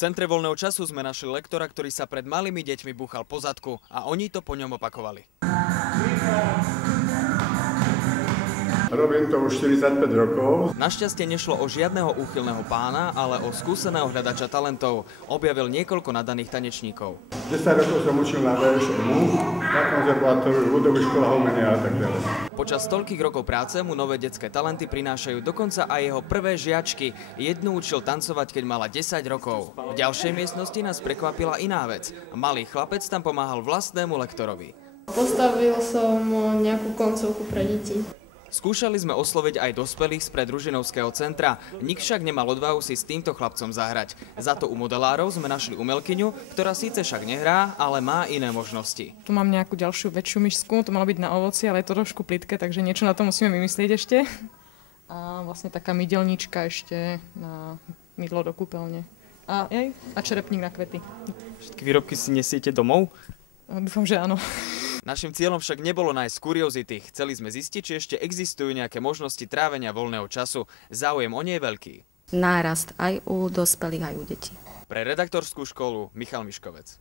centre voľného času sme našli lektora, ktorý sa pred malými deťmi búchal po zadku a oni to po ňom opakovali. Robím to už 45 rokov. Našťastie nešlo o žiadneho úchylného pána, ale o skúseného hľadača talentov. Objavil niekoľko nadaných tanečníkov. 10 rokov som učil na VŠMU, na konzervatóriu, ľudovú školu umenia a tak ďalej. Počas toľkých rokov práce mu nové detské talenty prinášajú dokonca aj jeho prvé žiačky. Jednu učil tancovať, keď mala 10 rokov. V ďalšej miestnosti nás prekvapila iná vec. Malý chlapec tam pomáhal vlastnému lektorovi. Postavil som nejakú koncovku pre deti. Skúšali sme osloviť aj dospelých z Predružinovského centra. Nik však nemal odvahu si s týmto chlapcom zahrať. Za to u modelárov sme našli umelkyňu, ktorá síce však nehrá, ale má iné možnosti. Tu mám nejakú ďalšiu väčšiu myšsku, to malo byť na ovoci, ale je to trošku plitké, takže niečo na to musíme vymyslieť ešte. A vlastne taká mydelníčka ešte na mydlo do kúpeľne. A čerepník na kvety. Všetky výrobky si nesiete domov? Dúfam, že áno. Našim cieľom však nebolo nájsť kuriozity. Chceli sme zistiť, či ešte existujú nejaké možnosti trávenia voľného času. Záujem o nej je veľký. Nárast aj u dospelých, aj u detí. Pre redaktorskú školu Michal Miškovec.